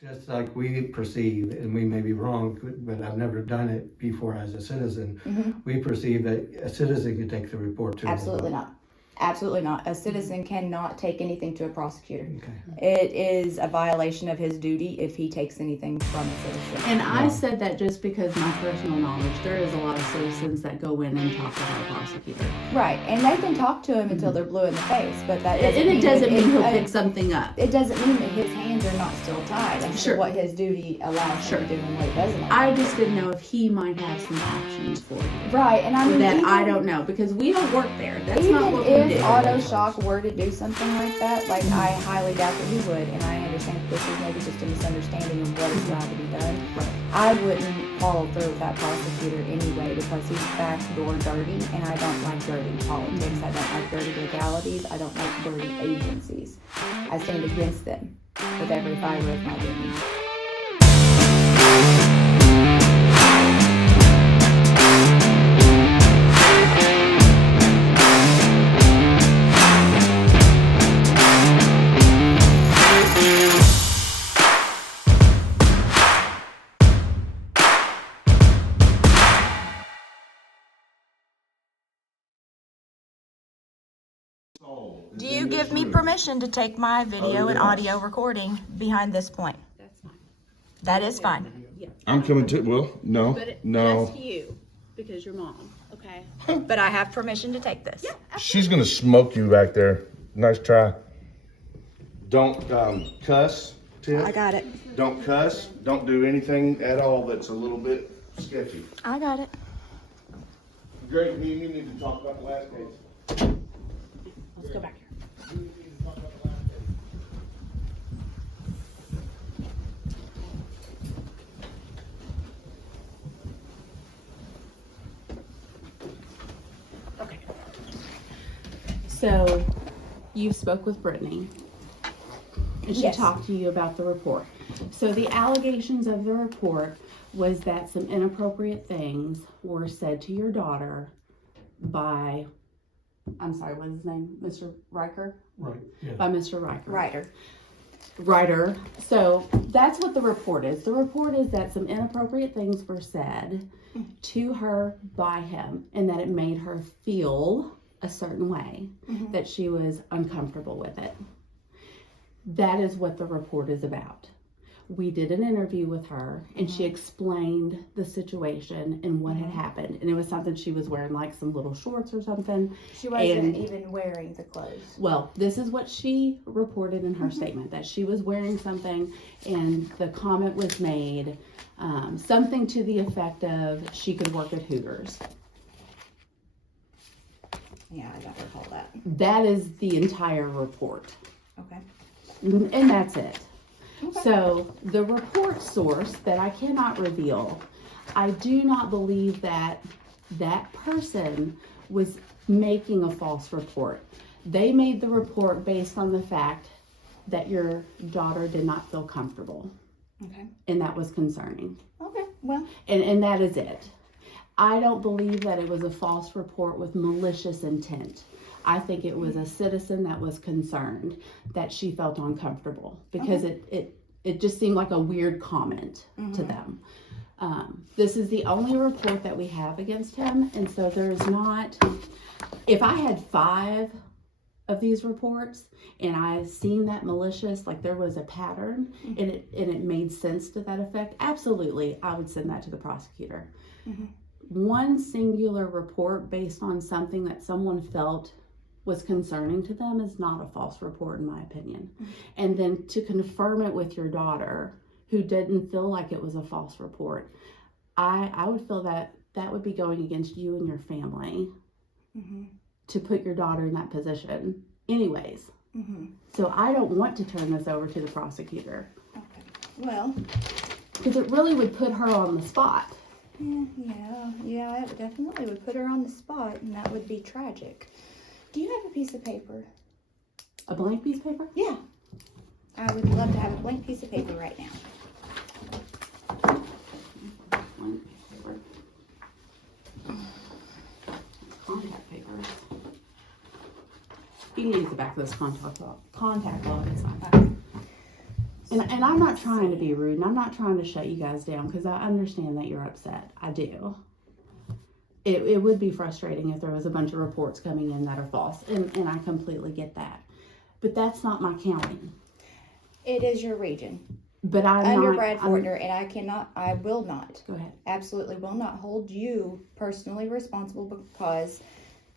Just like we perceive, and we may be wrong, but I've never done it before as a citizen, we perceive that a citizen can take the report to Absolutely not. Absolutely not. A citizen cannot take anything to a prosecutor. Okay. It is a violation of his duty if he takes anything from a citizen. And I said that just because my personal knowledge, there is a lot of citizens that go in and talk with our prosecutor. Right, and they can talk to him until they're blue in the face, but that doesn't And it doesn't mean he'll it- pick something up. It doesn't mean that his hands are not still tied as Sure. to what his duty allows him to do and what it doesn't allow. I just didn't know if he might have some options for you. Right, and I mean That I even- don't know because we don't work there. That's Even not what we if do. Auto Shock were to do something like that, like I highly doubt that he would, and I understand that this is maybe just a misunderstanding of what is allowed to be done. Right. I wouldn't follow through with that prosecutor anyway because he's backdoor dirty, and I don't like dirty politics. I don't like dirty legalities. I don't like dirty agencies. I stand against them with every fiber of my being. Do you give me permission to take my video and audio recording behind this point? That's fine. That is fine. I'm coming to, well, no, no. Just you, because you're mom, okay? But I have permission to take this. She's gonna smoke you back there. Nice try. Don't cuss, Tiff. I got it. Don't cuss. Don't do anything at all that's a little bit sketchy. I got it. Greg, me and you need to talk about the last case. Let's go back here. Okay. So, you spoke with Brittany, and she Yes. talked to you about the report. So the allegations of the report was that some inappropriate things were said to your daughter by, I'm sorry, what's his name? Mr. Riker? Right, yeah. By Mr. Riker. Writer. So that's what the report is. The report is that some inappropriate things were said to her by him and that it made her feel a certain way, that she was uncomfortable with it. That is what the report is about. We did an interview with her and she explained the situation and what had happened. And it was something she was wearing, like some little shorts or something. She wasn't And- even wearing the clothes. Well, this is what she reported in her statement, that she was wearing something and the comment was made, something to the effect of she could work at Hooters. Yeah, I don't recall that. That is the entire report. Okay. And that's it. So the report source that I cannot reveal, I do not believe that that person was making a false report. They made the report based on the fact that your daughter did not feel comfortable, Okay. and that was concerning. Okay. Well, And that is it. I don't believe that it was a false report with malicious intent. I think it was a citizen that was concerned that she felt uncomfortable because it just seemed like a weird comment to them. This is the only report that we have against him, and so there's not, if I had 5 of these reports and I seen that malicious, like there was a pattern and it made sense to that effect, absolutely I would send that to the prosecutor. One singular report based on something that someone felt was concerning to them is not a false report in my opinion. And then to confirm it with your daughter who didn't feel like it was a false report, I would feel that that would be going against you and your family to put your daughter in that position anyways. So I don't want to turn this over to the prosecutor okay. Well, because it really would put her on the spot. yeah, it definitely would put her on the spot, and that would be tragic. Do you have a piece of paper? A blank piece of paper? Yeah. I would love to have a blank piece of paper right now. Blank piece of paper. Contact papers. You can use the back of this contact log. It's fine. And I'm not trying to be rude, and I'm not trying to shut you guys down, because I understand that you're upset. I do. It would be frustrating if there was a bunch of reports coming in that are false, and I completely get that. But that's not my county. It is your region. But I'm Under not, Brad I'm- Fortner, and I will not, Go ahead. absolutely will not hold you personally responsible because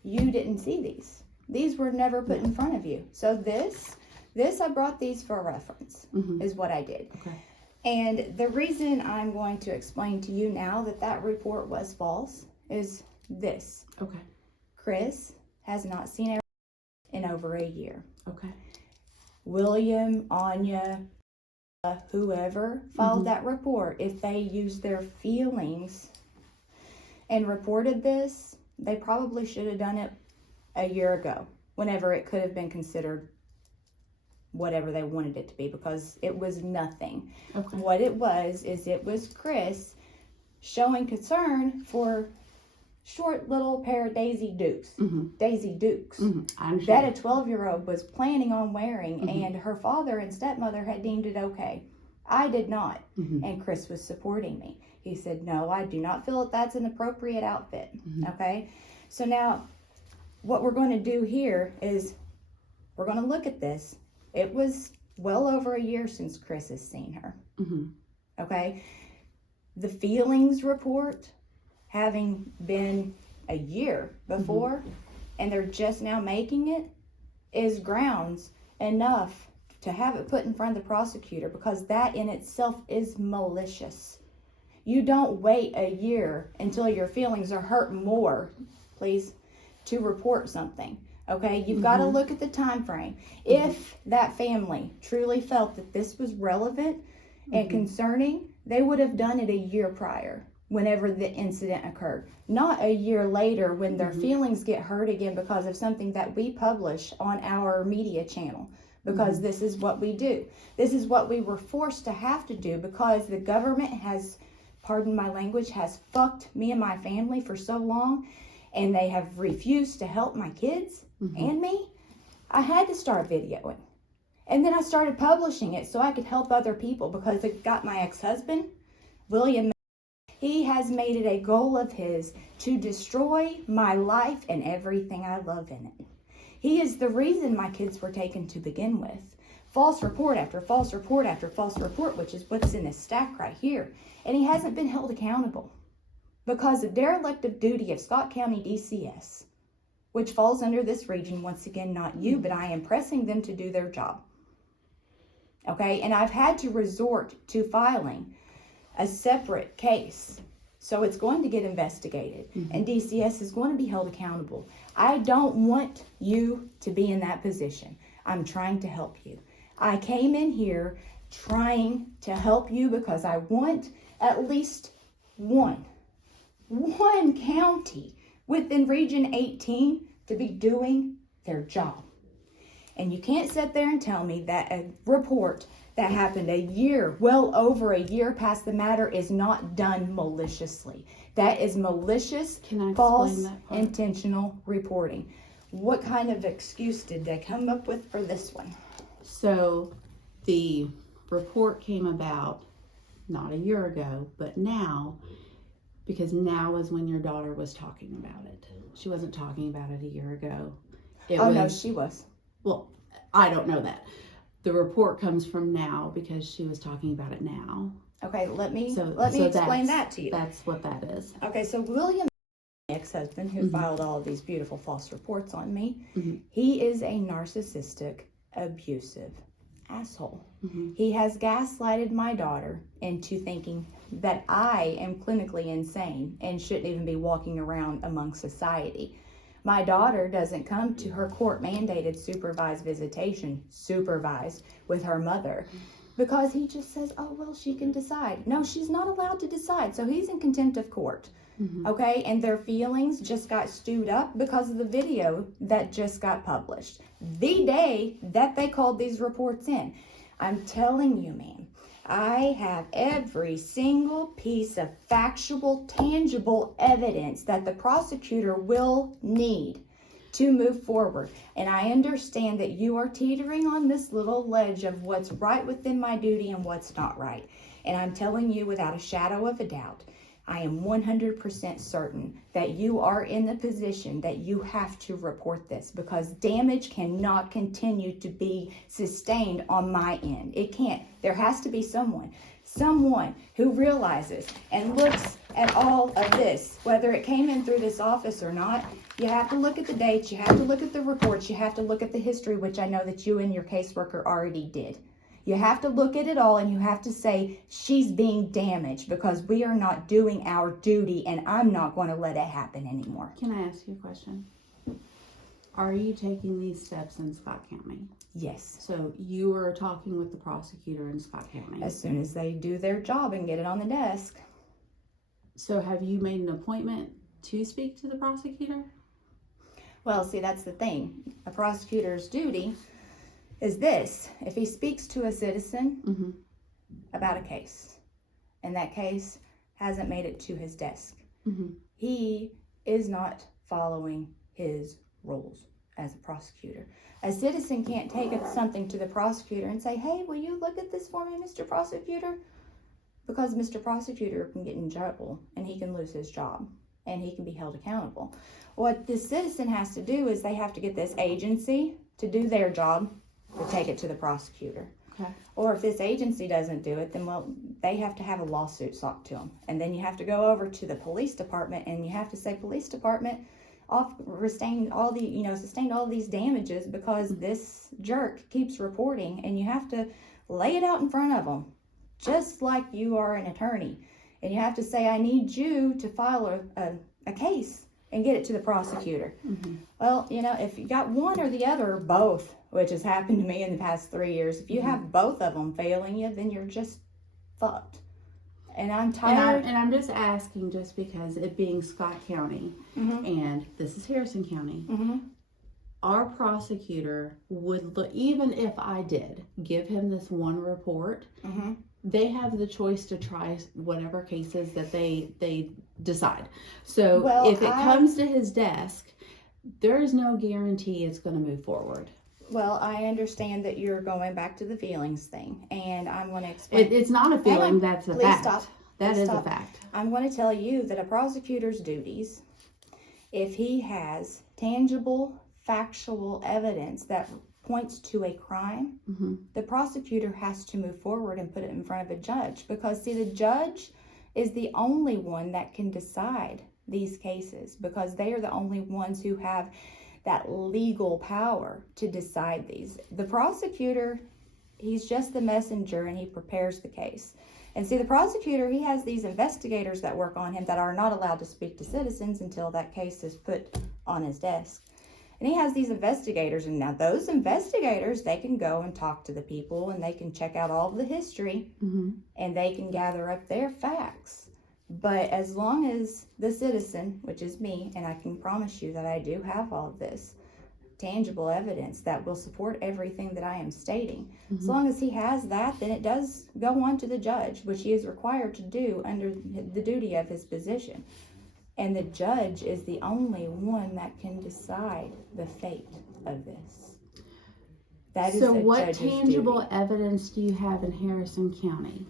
you didn't see these. These were never put in front of you. So this I brought these for reference, is what I did. Okay. And the reason I'm going to explain to you now that report was false is this. Okay. Chris has not seen it in over a year. Okay. William, Anya, whoever filed that report, if they used their feelings and reported this, they probably should have done it a year ago, whenever it could have been considered whatever they wanted it to be, because it was nothing. Okay. What it was Chris showing concern for short little pair of Daisy Dukes. Daisy Dukes. I understand. That a 12-year-old was planning on wearing, and her father and stepmother had deemed it okay. I did not, and Chris was supporting me. He said, no, I do not feel that that's an appropriate outfit, okay? So now, what we're going to do here is we're going to look at this. It was well over a year since Chris has seen her, okay? The feelings report, having been a year before, and they're just now making it, is grounds enough to have it put in front of the prosecutor, because that in itself is malicious. You don't wait a year until your feelings are hurt more, please, to report something. Okay, you've got to look at the time frame. If that family truly felt that this was relevant and concerning, they would have done it a year prior, whenever the incident occurred, not a year later when their feelings get hurt again because of something that we publish on our media channel, because this is what we do. This is what we were forced to have to do because the government has, pardon my language, has fucked me and my family for so long, and they have refused to help my kids and me. I had to start videoing. And then I started publishing it so I could help other people, because it got my ex-husband, William. He has made it a goal of his to destroy my life and everything I love in it. He is the reason my kids were taken to begin with. False report after false report after false report, which is what's in this stack right here. And he hasn't been held accountable because of derelict of duty of Scott County DCS, which falls under this region. Once again, not you, but I am pressing them to do their job. Okay, and I've had to resort to filing a separate case. So it's going to get investigated, and DCS is going to be held accountable. I don't want you to be in that position. I'm trying to help you. I came in here trying to help you because I want at least one county within Region 18 to be doing their job. And you can't sit there and tell me that a report that happened a year, well over a year past the matter, is not done maliciously. That is malicious, false, intentional reporting. What kind of excuse did they come up with for this one? So the report came about not a year ago, but now, because now is when your daughter was talking about it. She wasn't talking about it a year ago. No, she was. Well, I don't know that. The report comes from now because she was talking about it now. Okay, let me explain that to you. That's what that is. Okay, so William, my ex-husband, who filed all of these beautiful false reports on me, he is a narcissistic, abusive asshole. He has gaslighted my daughter into thinking that I am clinically insane and shouldn't even be walking around among society. My daughter doesn't come to her court-mandated supervised visitation, supervised with her mother, because he just says, oh, well, she can decide. No, she's not allowed to decide. So he's in contempt of court. Okay, and their feelings just got stewed up because of the video that just got published the day that they called these reports in. I'm telling you, man, I have every single piece of factual, tangible evidence that the prosecutor will need to move forward. And I understand that you are teetering on this little ledge of what's right within my duty and what's not right. And I'm telling you without a shadow of a doubt, I am 100% certain that you are in the position that you have to report this, because damage cannot continue to be sustained on my end. It can't. There has to be someone who realizes and looks at all of this, whether it came in through this office or not. You have to look at the dates, you have to look at the reports, you have to look at the history, which I know that you and your caseworker already did. You have to look at it all, and you have to say, she's being damaged because we are not doing our duty, and I'm not going to let it happen anymore. Can I ask you a question? Are you taking these steps in Scott County? Yes. So you are talking with the prosecutor in Scott County? As soon as they do their job and get it on the desk. So have you made an appointment to speak to the prosecutor? Well, see, that's the thing. A prosecutor's duty is this: if he speaks to a citizen about a case, and that case hasn't made it to his desk, he is not following his rules as a prosecutor. A citizen can't take something to the prosecutor and say, hey, will you look at this for me, Mr. Prosecutor? Because Mr. Prosecutor can get in trouble, and he can lose his job, and he can be held accountable. What this citizen has to do is they have to get this agency to do their job, to take it to the prosecutor. Okay. Or if this agency doesn't do it, then they have to have a lawsuit sought to them. And then you have to go over to the police department, and you have to say, police department, sustained all these damages because this jerk keeps reporting, and you have to lay it out in front of them, just like you are an attorney. And you have to say, I need you to file a case and get it to the prosecutor. Well, if you got one or the other or both, which has happened to me in the past 3 years, if you have both of them failing you, then you're just fucked. And I'm tired. And I'm just asking, just because it being Scott County and this is Harrison County, our prosecutor would look, even if I did give him this one report, they have the choice to try whatever cases that they decide. So if it comes to his desk, there is no guarantee it's going to move forward. Well, I understand that you're going back to the feelings thing, and I'm going to explain. It's not a feeling, that's a fact. Stop. That Please is stop. a fact. I'm going to tell you that a prosecutor's duties, if he has tangible, factual evidence that points to a crime, the prosecutor has to move forward and put it in front of a judge. Because, see, the judge is the only one that can decide these cases, because they are the only ones who have that legal power to decide these. The prosecutor, he's just the messenger, and he prepares the case. And see, the prosecutor, he has these investigators that work on him that are not allowed to speak to citizens until that case is put on his desk. And he has these investigators, and now those investigators, they can go and talk to the people, and they can check out all of the history, and they can gather up their facts. But as long as the citizen, which is me, and I can promise you that I do have all of this tangible evidence that will support everything that I am stating, as long as he has that, then it does go on to the judge, which he is required to do under the duty of his position. And the judge is the only one that can decide the fate of this. That is so the what judge's tangible duty. evidence do you have in Harrison County?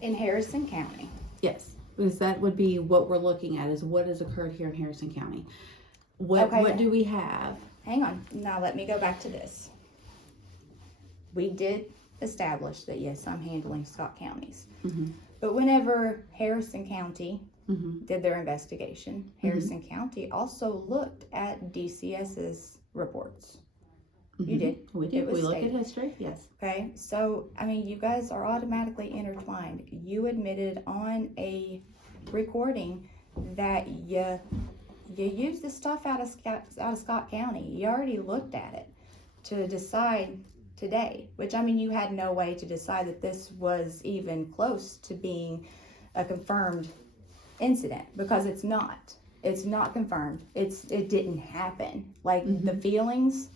In Harrison County. Yes, because that would be what we're looking at, is what has occurred here in Harrison County. What do we have? Hang on. Now let me go back to this. We did establish that, yes, I'm handling Scott counties. But whenever Harrison County did their investigation, Harrison County also looked at DCS's reports. You did. We did. We looked at stated. history, yes. Okay, so, I mean, you guys are automatically intertwined. You admitted on a recording that you used the stuff out of Scott County. You already looked at it to decide today, which, I mean, you had no way to decide that this was even close to being a confirmed incident, because it's not. It's not confirmed. It didn't happen. Like, the feelings,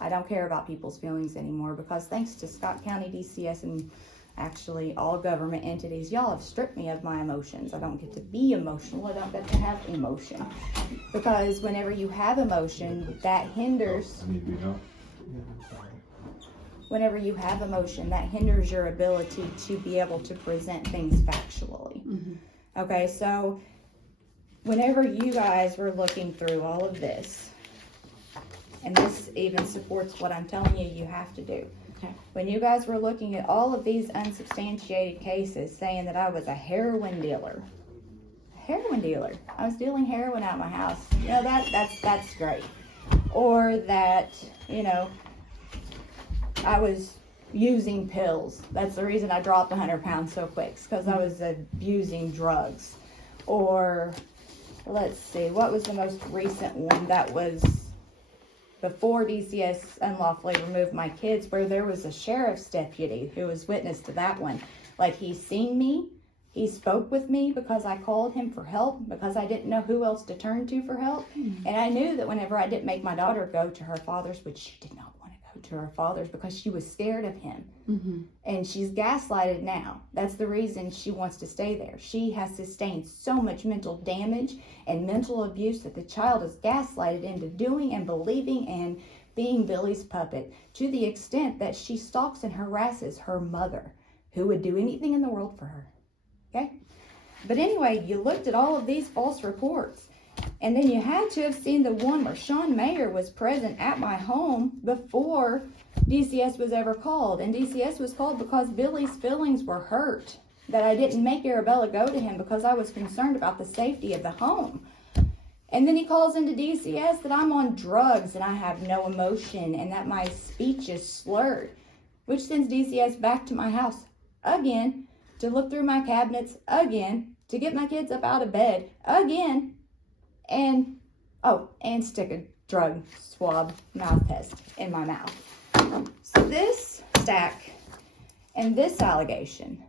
I don't care about people's feelings anymore, because thanks to Scott County DCS and Actually, all government entities, y'all have stripped me of my emotions. I don't get to be emotional. I don't get to have emotion. Because whenever you have emotion, that hinders. Whenever you have emotion, that hinders your ability to be able to present things factually. Okay, so whenever you guys were looking through all of this, and this even supports what I'm telling you you have to do. Okay. When you guys were looking at all of these unsubstantiated cases saying that I was a heroin dealer. I was dealing heroin out of my house. You know, that's great. Or that, you know, I was using pills. That's the reason I dropped 100 pounds so quick, because I was abusing drugs. Or, let's see, what was the most recent one? That was before DCS unlawfully removed my kids, where there was a sheriff's deputy who was witness to that one. Like, he seen me, he spoke with me because I called him for help, because I didn't know who else to turn to for help. And I knew that whenever I didn't make my daughter go to her father's, which she did not want to go to her father's because she was scared of him. And she's gaslighted now. That's the reason she wants to stay there. She has sustained so much mental damage and mental abuse that the child is gaslighted into doing and believing and being Billy's puppet, to the extent that she stalks and harasses her mother, who would do anything in the world for her. Okay? But anyway, you looked at all of these false reports, and then you had to have seen the one where Sean Mayer was present at my home before DCS was ever called. And DCS was called because Billy's feelings were hurt that I didn't make Arabella go to him because I was concerned about the safety of the home. And then he calls into DCS that I'm on drugs and I have no emotion and that my speech is slurred, which sends DCS back to my house again to look through my cabinets again, to get my kids up out of bed again, and stick a drug swab mouth test in my mouth. So this stack and this allegation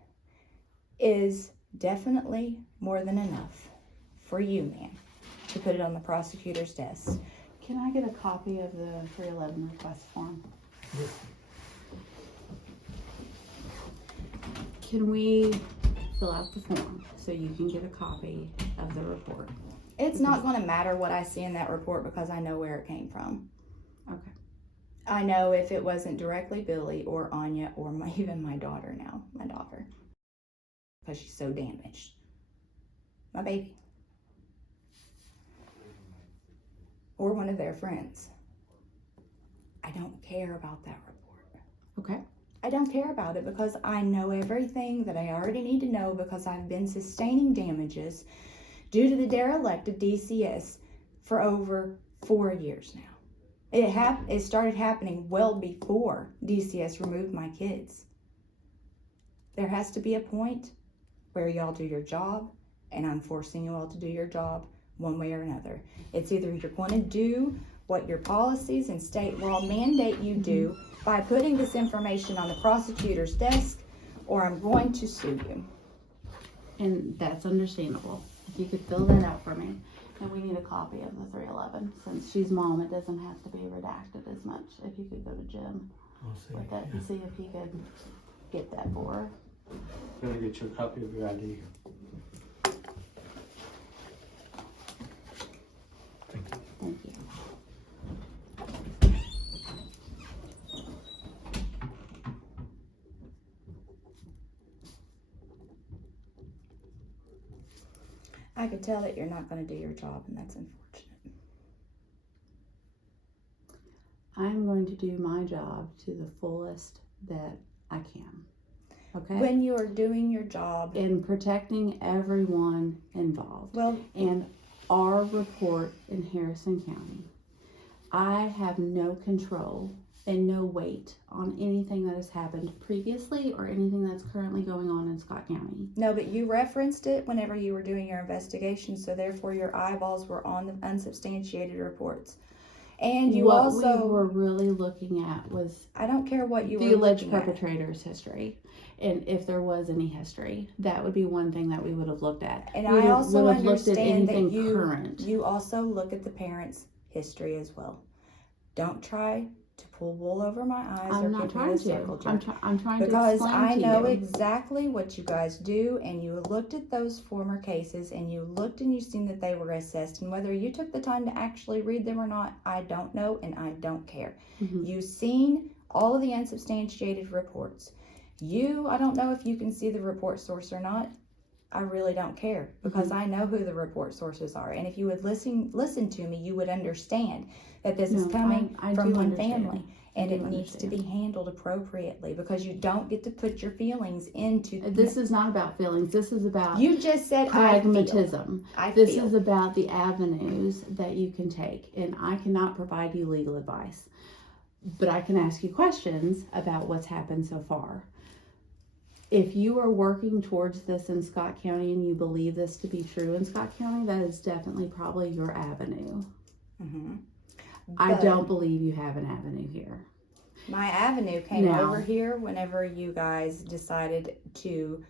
is definitely more than enough for you, man, to put it on the prosecutor's desk. Can I get a copy of the 311 request form? Can we fill out the form so you can get a copy of the report? It's not going to matter what I see in that report because I know where it came from. Okay. I know if it wasn't directly Billy or Anya or even my daughter now, because she's so damaged. My baby. Or one of their friends. I don't care about that report. Okay. I don't care about it because I know everything that I already need to know, because I've been sustaining damages due to the derelict of DCS for over 4 years now. It started happening well before DCS removed my kids. There has to be a point where y'all do your job, and I'm forcing you all to do your job one way or another. It's either you're going to do what your policies and state law mandate you do by putting this information on the prosecutor's desk, or I'm going to sue you. And that's understandable. If you could fill that out for me. And we need a copy of the 311. Since she's mom, it doesn't have to be redacted as much. If you could go to Jim with it and see if he could get that for her. I'm gonna get you a copy of your ID. Thank you. I could tell that you're not going to do your job, and that's unfortunate. I'm going to do my job to the fullest that I can. Okay? When you are doing your job, in protecting everyone involved. well, And our report in Harrison County, I have no control and no weight on anything that has happened previously or anything that's currently going on in Scott County. no, but you referenced it whenever you were doing your investigation, so therefore your eyeballs were on the unsubstantiated reports. And you what also, we were really looking at was I don't care what you were the alleged looking at. perpetrator's history, and if there was any history, that would be one thing that we would have looked at. And we I also would have looked at understand that anything current. you also look at the parents' history as well. Don't try to pull wool over my eyes or I'm not give me trying a to. circle jerk. I'm trying to Because explain I to know you. exactly what you guys do, and you looked at those former cases, and you looked and you seen that they were assessed, and whether you took the time to actually read them or not, I don't know, and I don't care. Mhm. You've seen all of the unsubstantiated reports. I don't know if you can see the report source or not. I really don't care, because I know who the report sources are, and if you would listen to me, you would understand that this is No, coming I from do one understand. family, and I it do needs to be understand. handled appropriately, because you don't get to put your feelings into. This is not about feelings. This is about You just said pragmatism. I This feel. is about the avenues that you can take, and I cannot provide you legal advice, but I can ask you questions about what's happened so far. If you are working towards this in Scott County and you believe this to be true in Scott County, that is definitely probably your avenue. Mhm. I But don't believe you have an avenue here. my avenue came Now- over here whenever you guys decided to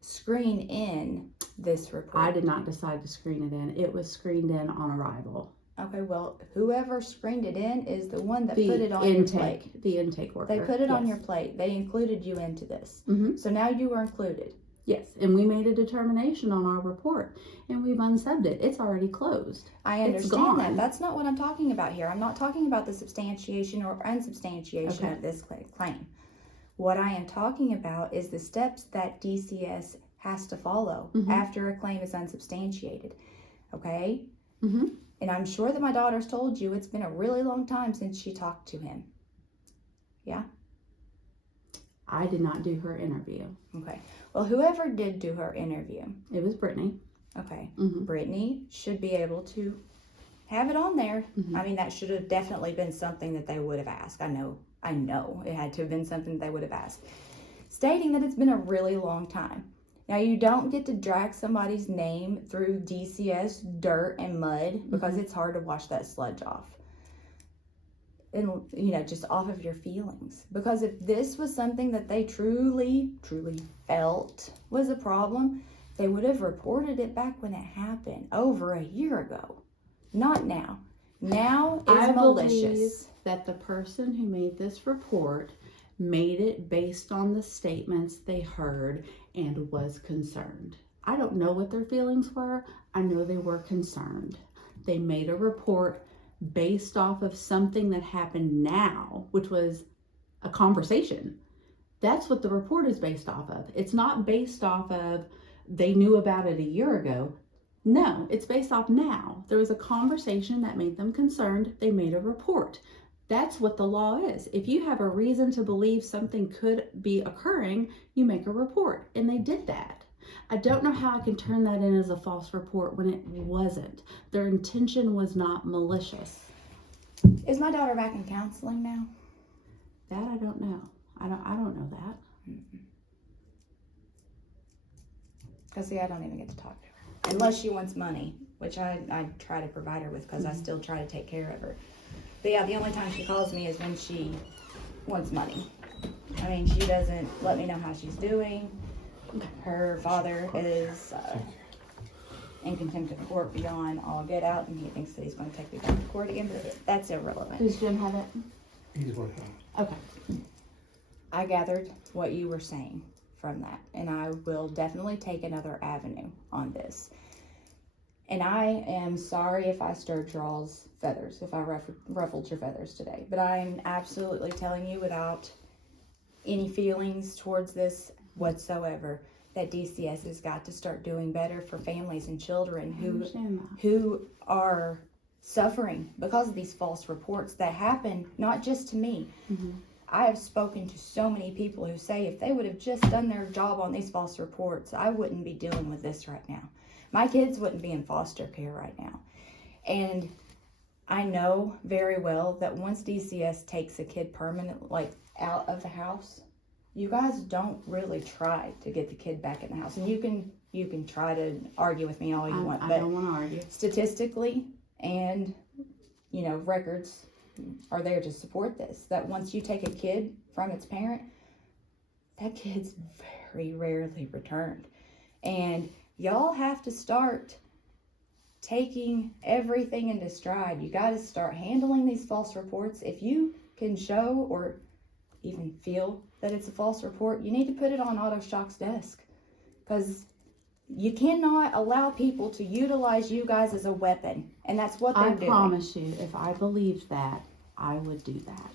screen in this report. I did not decide to screen it in. It was screened in on arrival. Okay, well, whoever screened it in is the one that put The it on your plate. intake, the intake worker. They put it on Yes. your plate. They included you into this. Mhm. So now you are included. Yes, and we made a determination on our report, and we've unsubbed it. It's already closed. I It's understand that. gone. That's not what I'm talking about here. I'm not talking about the substantiation or unsubstantiation Okay. of this claim. What I am talking about is the steps that DCS has to follow Mhm. after a claim is unsubstantiated. Okay? Mhm. And I'm sure that my daughter's told you it's been a really long time since she talked to him. I did not do her interview. Okay. Well, whoever did do her interview, It was Brittany. okay, Mhm. Brittany should be able to have it on there. Mhm. I mean, that should have definitely been something that they would have asked. I know it had to have been something they would have asked. Stating that it's been a really long time. Now, you don't get to drag somebody's name through DCS dirt and mud, because it's hard to wash that sludge off. And, just off of your feelings. Because if this was something that they truly felt was a problem, they would have reported it back when it happened over a year ago. Not now. Now is I malicious. believe that the person who made this report made it based on the statements they heard and was concerned. I don't know what their feelings were. I know they were concerned. They made a report based off of something that happened now, which was a conversation. That's what the report is based off of. It's not based off of they knew about it a year ago. No, it's based off now. There was a conversation that made them concerned. They made a report. That's what the law is. If you have a reason to believe something could be occurring, you make a report. And they did that. I don't know how I can turn that in as a false report when it wasn't. Their intention was not malicious. Is my daughter back in counseling now? That I don't know. I don't know that. Because, see, I don't even get to talk to her. Unless she wants money, which I try to provide her with, because I still try to take care of her. But yeah, the only time she calls me is when she wants money. I mean, she doesn't let me know how she's doing. Her father is in contempt of court beyond all get out, and he thinks that he's going to take me back to court again, but that's irrelevant. Does Jim have it? He's working on it. Okay. I gathered what you were saying from that, and I will definitely take another avenue on this. And I am sorry if I stirred y'all's feathers, if I ruffled your feathers today, but I am absolutely telling you without any feelings towards this whatsoever that DCS has got to start doing better for families and children who are suffering because of these false reports that happen not just to me. Mm-hmm. I have spoken to so many people who say if they would have just done their job on these false reports, I wouldn't be dealing with this right now. My kids wouldn't be in foster care right now. And I know very well that once DCS takes a kid permanently out of the house, you guys don't really try to get the kid back in the house. And you can try to argue with me all you want, I but don't want to argue. statistically and records are there to support this, that once you take a kid from its parent, that kid's very rarely returned. And y'all have to start taking everything into stride. You got to start handling these false reports. If you can show or even feel that it's a false report, you need to put it on Auto Shock's desk. Because you cannot allow people to utilize you guys as a weapon. And that's what they're doing. I promise you, if I believed that, I would do that.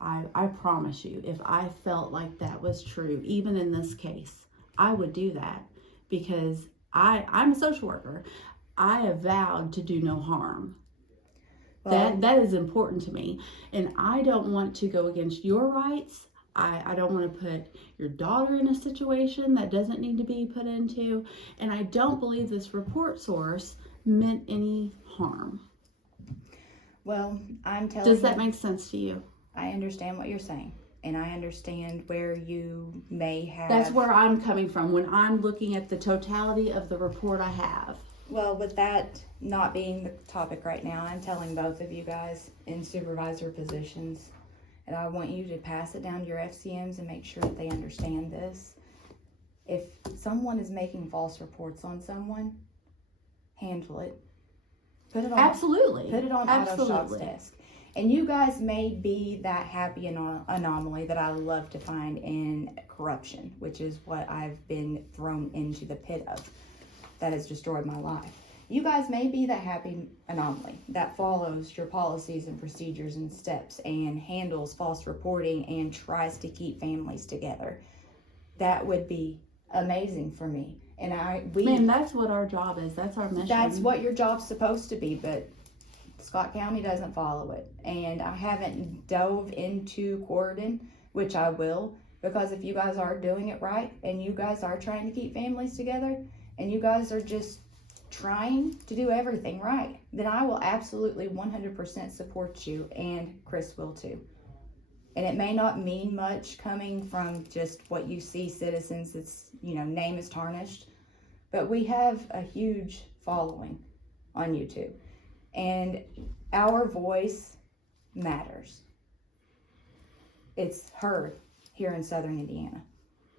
I promise you, if I felt like that was true, even in this case, I would do that. Because I'm a social worker. I have vowed to do no harm. Well, That is important to me. And I don't want to go against your rights. I don't want to put your daughter in a situation that doesn't need to be put into. And I don't believe this report source meant any harm. well, I'm telling Does that you, make sense to you? I understand what you're saying. And I understand where you may have... That's where I'm coming from when I'm looking at the totality of the report I have. Well, with that not being the topic right now, I'm telling both of you guys in supervisor positions, and I want you to pass it down to your FCMs and make sure that they understand this. If someone is making false reports on someone, handle it. Put it on Absolutely. Put it on Auto Shock's Absolutely. desk. And you guys may be that happy anomaly that I love to find in corruption, which is what I've been thrown into the pit of. That has destroyed my life. You guys may be that happy anomaly that follows your policies and procedures and steps and handles false reporting and tries to keep families together. That would be amazing for me. And Man, that's what our job is. That's our mission. that's what your job's supposed to be, but Scott County doesn't follow it. And I haven't dove into Corridon, which I will, because if you guys are doing it right and you guys are trying to keep families together and you guys are just trying to do everything right, then I will absolutely 100% support you, and Chris will too. And it may not mean much coming from just what you see citizens, it's, name is tarnished, but we have a huge following on YouTube. And our voice matters. It's heard here in Southern Indiana.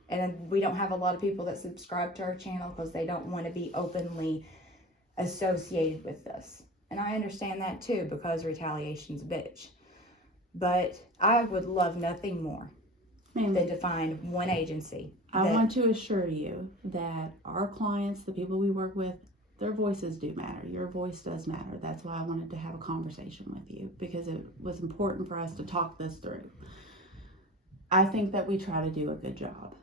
And we don't have a lot of people that subscribe to our channel because they don't want to be openly associated with us. And I understand that too, because retaliation's a bitch. But I would love nothing more than to find one agency. I want to assure you that our clients, the people we work with, their voices do matter. Your voice does matter. That's why I wanted to have a conversation with you, because it was important for us to talk this through. I think that we try to do a good job.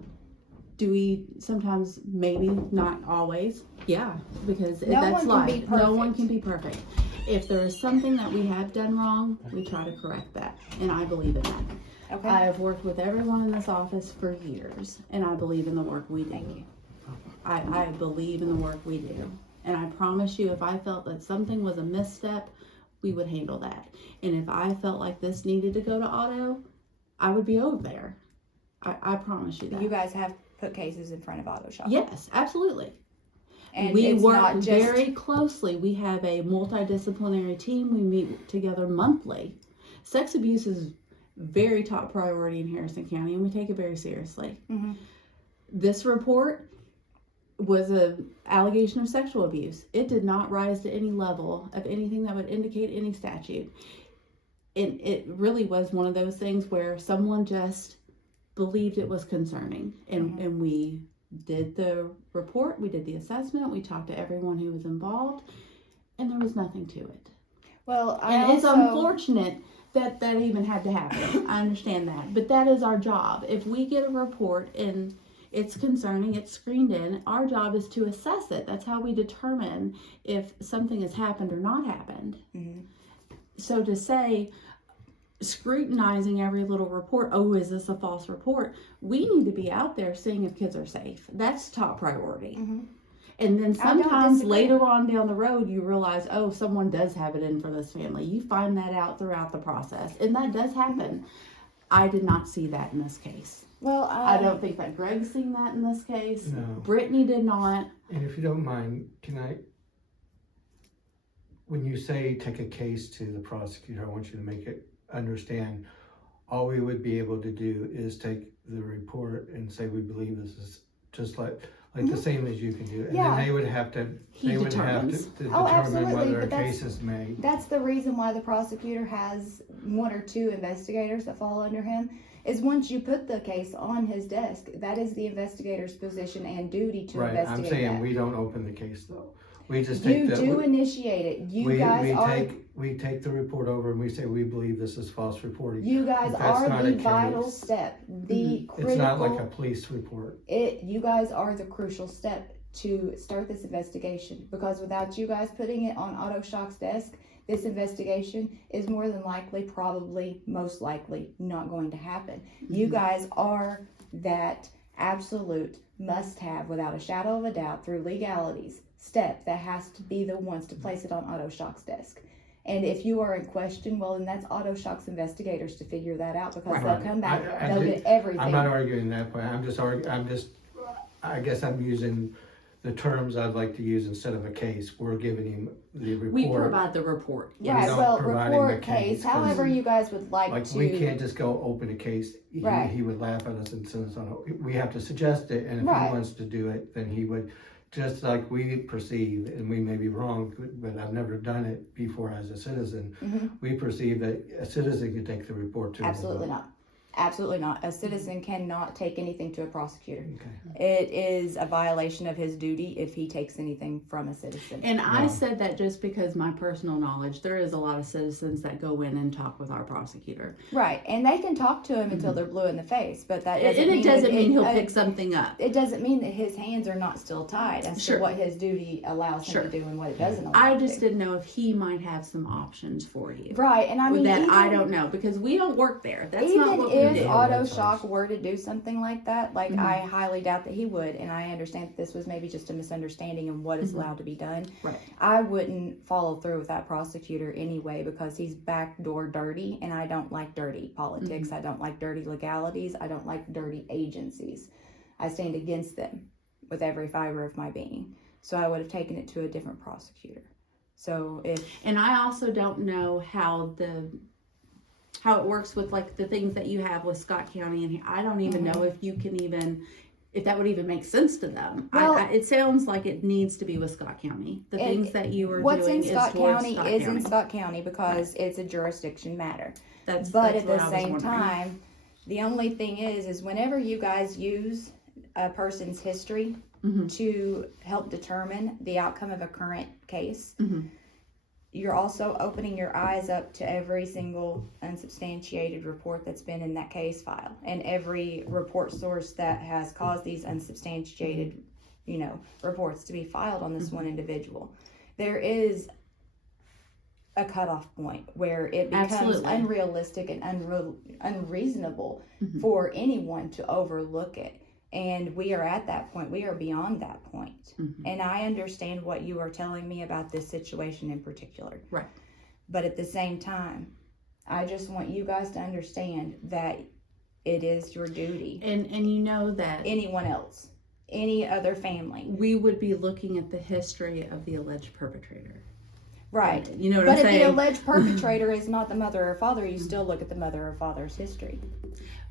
Do we sometimes? Maybe, not always. Yeah, because that's life. No one can be perfect. If there is something that we have done wrong, we try to correct that, and I believe in that. Okay. I have worked with everyone in this office for years, and I believe in the work we do. Thank you. I believe in the work we do. And I promise you, if I felt that something was a misstep, we would handle that. And if I felt like this needed to go to auto, I would be over there. I promise you that. You guys have put cases in front of Auto Shop. Yes, absolutely. And we it's work not just... very closely. We have a multidisciplinary team. We meet together monthly. Sex abuse is very top priority in Harrison County, and we take it very seriously. Mm-hmm. This report was an allegation of sexual abuse. It did not rise to any level of anything that would indicate any statute. And it really was one of those things where someone just believed it was concerning. And we did the report, we did the assessment, we talked to everyone who was involved, and there was nothing to it. Well, It's unfortunate that even had to happen. I understand that. But that is our job. If we get a report and it's concerning, it's screened in, our job is to assess it. That's how we determine if something has happened or not happened. Mm-hmm. So to say, scrutinizing every little report, oh, is this a false report? We need to be out there seeing if kids are safe. That's top priority. Mm-hmm. And then I don't sometimes disagree. later on down the road, you realize, oh, someone does have it in for this family. You find that out throughout the process. And that does happen. I did not see that in this case. Well, I don't think that Greg's seen that in this case. No. Brittany did not. And if you don't mind, when you say take a case to the prosecutor, I want you to make it understand all we would be able to do is take the report and say we believe this is just like like the same as you can do. And Yeah. then they would have to, He they would have determines. to Oh, determine absolutely, whether a but that's- case is made. That's the reason why the prosecutor has 1 or 2 investigators that fall under him, is once you put the case on his desk, that is the investigator's position and duty to Right, investigate I'm saying that. we don't open the case though. We just You take do the, initiate it. we take the report over and we say, we believe this is false reporting. You guys That's are not the a vital case. step, the critical. It's not like a police report. You guys are the crucial step to start this investigation, because without you guys putting it on Auto Shock's desk, this investigation is more than likely, probably, most likely not going to happen. You guys are that absolute must-have, without a shadow of a doubt, through legalities, step that has to be the ones to place it on Auto Shock's desk. And if you are in question, well, then that's Auto Shock's investigators to figure that out, because they'll come back, they'll get everything. I'm not arguing that point. I guess I'm using the terms I'd like to use instead of a case. We're giving him the report. We provide the report. We're Right, not well, providing report, the case, 'cause, however you guys would like like, to. we can't just go open a case. Right. He would laugh at us and send us on. We have to suggest it, and if Right. he wants to do it, then he would. Just like we perceive, and we may be wrong, but I've never done it before as a citizen. We perceive that a citizen can take the report to. Absolutely not. Absolutely not. A citizen cannot take anything to a prosecutor. Okay. It is a violation of his duty if he takes anything from a citizen. And I said that just because my personal knowledge, there is a lot of citizens that go in and talk with our prosecutor. Right, and they can talk to him until they're blue in the face, but that doesn't And mean it doesn't mean he'll it, pick something up. It doesn't mean that his hands are not still tied as Sure. to what his duty allows him to do and what it doesn't allow I him to just do. didn't know if he might have some options for you. Right, and I mean, That I even- don't know, because we don't work there. That's Even not what we if do. Auto Shock were to do something like that, like Mm-hmm. I highly doubt that he would, and I understand that this was maybe just a misunderstanding in what is allowed to be done. Right. I wouldn't follow through with that prosecutor anyway, because he's backdoor dirty, and I don't like dirty politics. I don't like dirty legalities. I don't like dirty agencies. I stand against them with every fiber of my being. So I would have taken it to a different prosecutor. So if And I also don't know how it works with like the things that you have with Scott County, and I don't even know if you can even, if that would even make sense to them. Well- It sounds like it needs to be with Scott County. The And things that you are what's doing in Scott is towards County Scott is County. in Scott County because it's a jurisdiction matter. That's But that's at what the I was same wondering. time, the only thing is whenever you guys use a person's history to help determine the outcome of a current case, you're also opening your eyes up to every single unsubstantiated report that's been in that case file and every report source that has caused these unsubstantiated, reports to be filed on this one individual. There is a cutoff point where it becomes Absolutely. unrealistic and unreasonable for anyone to overlook it. And we are at that point. We are beyond that point. And I understand what you are telling me about this situation in particular. Right. But at the same time, I just want you guys to understand that it is your duty. And you know that Anyone else, any other family. we would be looking at the history of the alleged perpetrator. Right. You know what But I'm if saying? the alleged perpetrator is not the mother or father, you still look at the mother or father's history.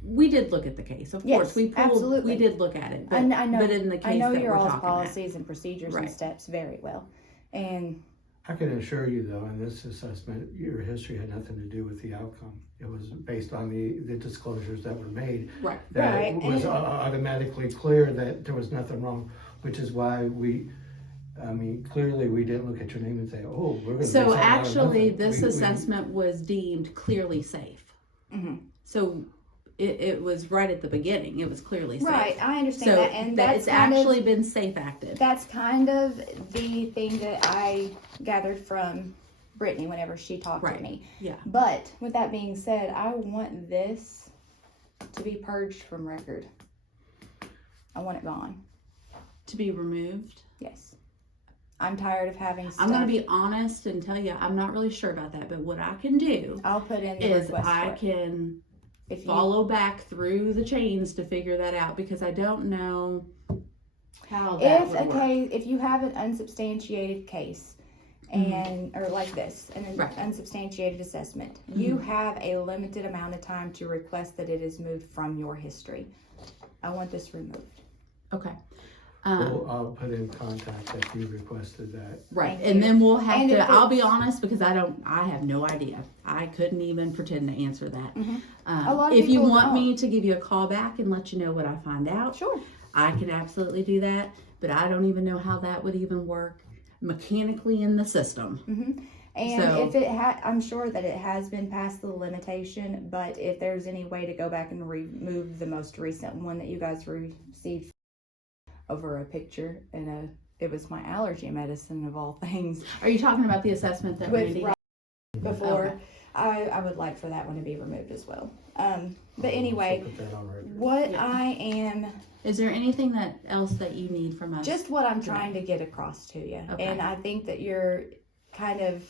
We did look at the case, of Yes, course. We absolutely. did look at it, but, I know. but in the case I know that your we're all's talking policies and procedures and Right. steps very well. And I can assure you though, in this assessment, your history had nothing to do with the outcome. It was based on the disclosures that were made. Right. That Right, it was and- automatically clear that there was nothing wrong, which is why clearly we didn't look at your name and say, oh, we're going to So actually, this assessment was deemed clearly safe. So it was right at the beginning. It was clearly safe. right, I understand So that, and that's it's kind actually of, been safe active. that's kind of the thing that I gathered from Brittany whenever she talked Right. to me. Yeah. But with that being said, I want this to be purged from record. I want it gone. To be removed. Yes. I'm tired of having stuff. I'm going to be honest and tell you, I'm not really sure about that. But what I can do I'll put in the is request I for it. can If you, follow back through the chains to figure that out, because I don't know how that if would a work. case, if you have an unsubstantiated case, and or like this, an Mm-hmm. Right. Mm-hmm. unsubstantiated assessment, you have a limited amount of time to request that it is moved from your history. I want this removed. Okay. I'll put in contact that you requested that. Right, Thank and you. then we'll have And if to, I'll be it's- honest, because I have no idea. I couldn't even pretend to answer that. A lot of If you people want me don't. to give you a call back and let you know what I find out, Sure. I can absolutely do that, but I don't even know how that would even work mechanically in the system. And So- if it I'm sure that it has been past the limitation, but if there's any way to go back and remove the most recent one that you guys received over a picture and it was my allergy medicine of all things Are you talking about the assessment that with Randy? Rob before, Okay. I would like for that one to be removed as well. But I'll anyway, also put that on record. what Yeah. I am Is there anything else that you need from us? just what I'm trying to get across to you. Okay. And I think that you're kind of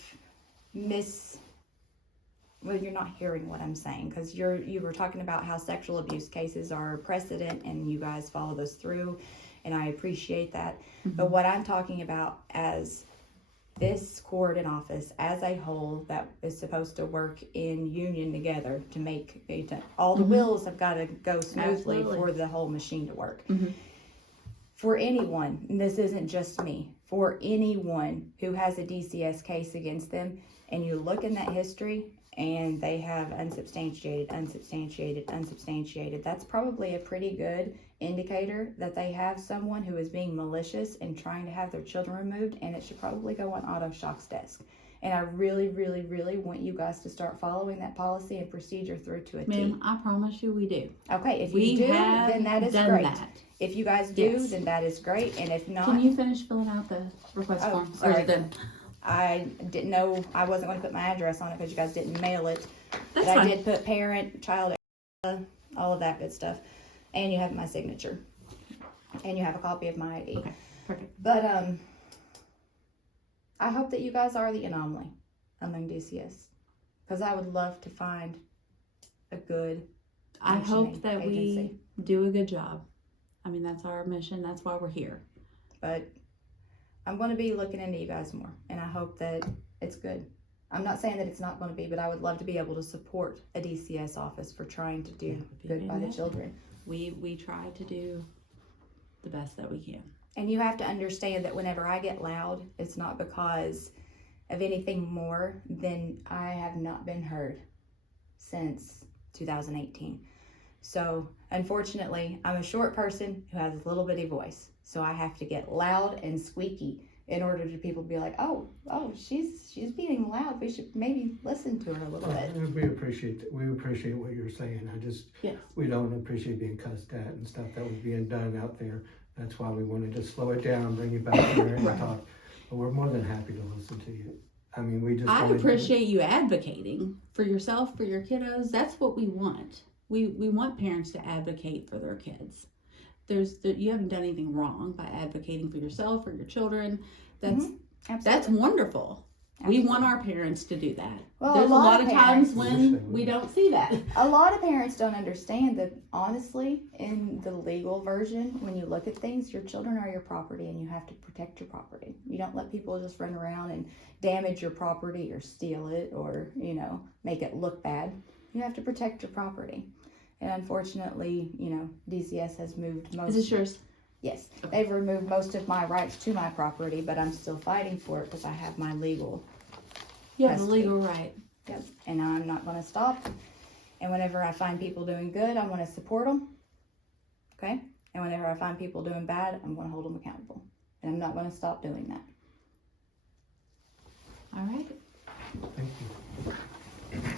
well, you're not hearing what I'm saying, because you were talking about how sexual abuse cases are precedent and you guys follow those through, and I appreciate that. But what I'm talking about as this court and office as a whole that is supposed to work in union together to make all the wheels have got to go smoothly Absolutely. for the whole machine to work. For anyone, and this isn't just me, for anyone who has a DCS case against them and you look in that history and they have unsubstantiated, that's probably a pretty good indicator that they have someone who is being malicious and trying to have their children removed, and it should probably go on Auto Shock's desk. And I really, really, really want you guys to start following that policy and procedure through to a T. Ma'am, I promise you we do. Okay, if We you do, have then that is done great. that. If you guys do, Yes. then that is great, and if not, Can you finish filling out the request Oh, form? Or is sorry. it done? I didn't know, I wasn't going to put my address on it because you guys didn't mail it. That's But I fine. did put parent, child, all of that good stuff. And you have my signature. And you have a copy of my ID. Okay, perfect. But I hope that you guys are the anomaly among DCS. Because I would love to find a good I hope functioning that agency. we do a good job. I mean, that's our mission. That's why we're here. But I'm going to be looking into you guys more. And I hope that it's good. I'm not saying that it's not going to be, but I would love to be able to support a DCS office for trying to do good by the children. We try to do the best that we can. And you have to understand that whenever I get loud, it's not because of anything more than I have not been heard since 2018. So unfortunately, I'm a short person who has a little bitty voice. So I have to get loud and squeaky in order to people be like, oh, she's being loud. We should maybe listen to her a little bit. We appreciate what you're saying. Yes. We don't appreciate being cussed at and stuff that was being done out there. That's why we wanted to slow it down, bring you back here and talk. But we're more than happy to listen to you. I mean, we just I wanted to- appreciate you advocating for yourself, for your kiddos. That's what we want. We want parents to advocate for their kids. You haven't done anything wrong by advocating for yourself or your children. That's Absolutely. wonderful. Absolutely. We want our parents to do that. Well, There's a lot of times parents- when we don't see that. A lot of parents don't understand that, honestly, in the legal version, when you look at things, your children are your property and you have to protect your property. You don't let people just run around and damage your property or steal it or, make it look bad. You have to protect your property. And unfortunately, DCS has moved most. Is this yours? Yes. They've removed most of my rights to my property, but I'm still fighting for it because I have my legal. You have the Custody. legal right. Yep. And I'm not going to stop. And whenever I find people doing good, I want to support them. Okay? And whenever I find people doing bad, I'm going to hold them accountable. And I'm not going to stop doing that. All right. Thank you.